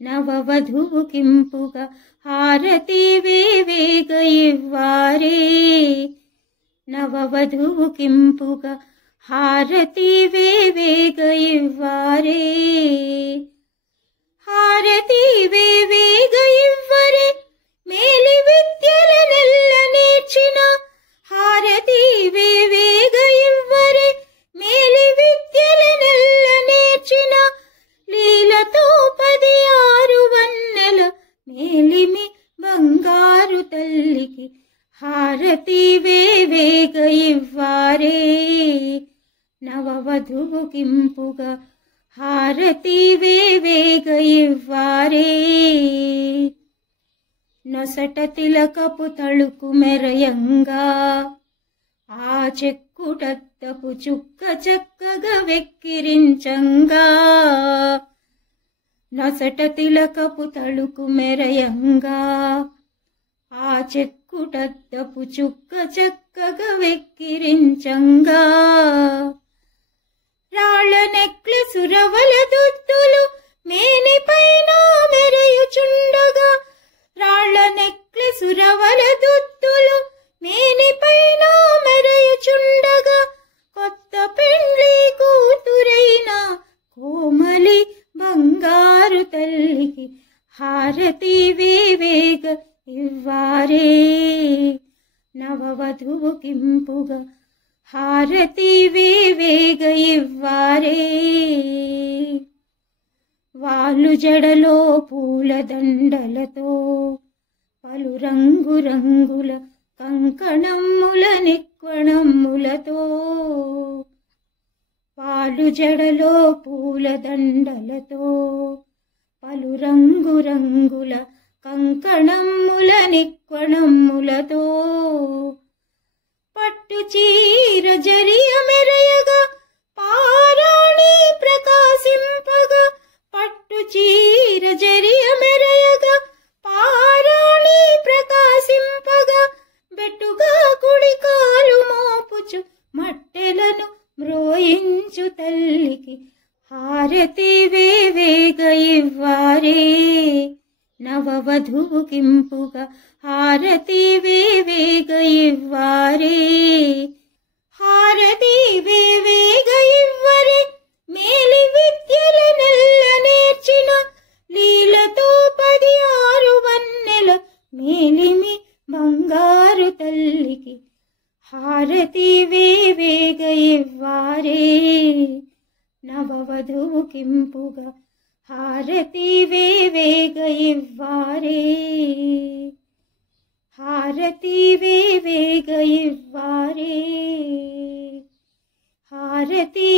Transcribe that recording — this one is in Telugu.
నవవధువు కింపుగా హారతి వేవేగ ఇవ్వారే. నవవధువు కింపుగా హారతి వేవేగ ఇవ్వారే. హారతి వేవేగ ఇవ్వరే మేలి విద్యలనెల్ల నేర్చిన. హారతి వేవేగ ఇవ్వరే మేలి విద్యలనెల్ల నేర్చిన. లీలతో 16 వన్నెల మేలిమి బంగారు తల్లికి హారతి వేవేగ ఇవ్వారే. నవవధువు కింపుగా హారతి వేవేగ ఇవ్వారే. నొసట తిలకపు తళుకు మెరయంగా ఆ చెక్కుటద్దపు చుక్క చక్కగా వెక్కిరించంగా. నొసట తిలకపు తళుకు మెరయంగా ఆ చెక్కుటద్దపు చుక్క చక్కగా వెక్కిరించంగా. రాళ్ళ నెక్లెసు రవల దుద్దులు మేనిపైన మెరయుచుండగా. రాళ్ళ నెక్లెసు రవల దుద్దులు మేనిపైన మెరయుచుండగా. కొత్త పెండ్లి కూతురైన కోమలి బంగారు తల్లికి హారతి వేవేగ ఇవ్వారే. నవవధువు కింపుగా హారతి వేవేగ ఇవ్వారే. వాళ్ళు జడలో పూల దండలతో పలు రంగు రంగుల కంకణమ్ముల నిక్వణమ్ములతో. వాళ్ళు జడలో పూల దండలతో పలు రంగు రంగుల కంకణమ్ముల నిక్వణమ్ములతో. పట్టు చీర జరియ మెరయగా పారాణి ప్రకాశింపగా. పట్టు చీర జరియ మెరయగా పారాణి ప్రకాశింపగా. బెట్టుగా కుడి కాలు మోపుచు మట్టెలను మ్రోయించు తల్లికి హారతి వేవేగ ఇవ్వారే. నవవధువు కింపుగా హారతి వేవేగ ఇవ్వారే. హారతి వేవేగ ఇవ్వరే మేలి విద్యలనెల్ల నేర్చిన. లీలతో 16 వన్నెల మేలిమి బంగారు తల్లికి హారతి వేవేగ ఇవ్వారే. నవవధువు కింపుగా హారతి వేవేగ ఇవ్వారే. హారతి వేవేగ ఇవ్వారే. హారతి